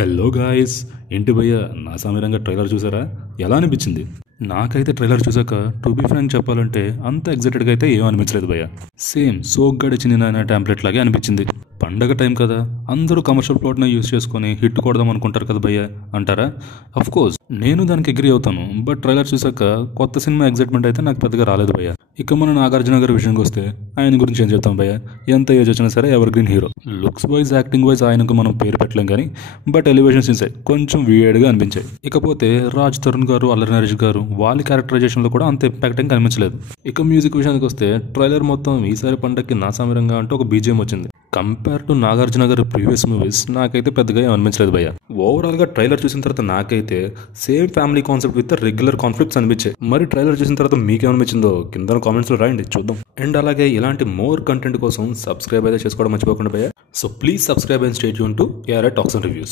Hello guys, ఏంటి భయ్య నా సమీరంగా ట్రైలర్ చూసారా? ఎలా అనిపించింది? నాకైతే ట్రైలర్ చూసాక టు బీ ఫ్రాంక్ చెప్పాలంటే అంత ఎగ్జైటెడ్గా అయితే ఏం అనిపించలేదు భయ్య. సేమ్ సోగ్గాడి చిన్న టెంప్లెట్ లాగే అనిపించింది. పండగ టైం కదా, అందరూ కమర్షియల్ ప్లాట్ని యూస్ చేసుకొని హిట్ కొడదాం అనుకుంటారు కదా భయ్య అంటారా? అఫ్ కోర్స్ నేను దానికి అగ్రీ అవుతాను. బట్ ట్రైలర్ చూసాక కొత్త సినిమా ఎగ్జైట్మెంట్ అయితే నాకు పెద్దగా రాలేదు భయ్య. ఇక మన నాగార్జున గారి విషయానికి వస్తే ఆయన గురించి ఏం చెప్తాం భయ్య. ఎంత ఏజ్ వచ్చినా సరే ever green hero. Looks wise, acting wise ఆయనకు మనం పేరు పెట్టలేం కానీ బట్ ఎలివేషన్ సీన్స్ కొంచెం వియర్డ్గా అనిపించాయి. ఇకపోతే రాజ్ తరుణ్ గారు, అల్లరి నరేష్ గారు వాళ్ళ క్యారెక్టరైజేషన్లో కూడా అంత ఇంపాక్టింగ్ కనిపించలేదు. ఇక మ్యూజిక్ విషయానికి వస్తే ట్రైలర్ మొత్తం ఈసారి పండగకి నా సమీరంగా అంటూ ఒక బీజిఎం వచ్చింది. కంపేర్ టు నాగార్జున గారి ప్రీవియస్ మూవీస్ నాకైతే పెద్దగా అనిపించలేదు భయ్య. ఓవరాల్గా ట్రైలర్ చూసిన తర్వాత నాకైతే same family concept with regular conflicts అనిపించాయి. మరి ట్రైలర్ చూసిన తర్వాత మీకేమనిపించిందో కింద కామెంట్స్లో రాయండి, చూద్దాం. అండ్ అలాగే ఇలాంటి మోర్ కంటెంట్ కోసం సబ్స్క్రైబ్ అయితే చేసుకోవడం మర్చిపోకుండా భయ్య. So please subscribe and stay tune to ARI talks and reviews.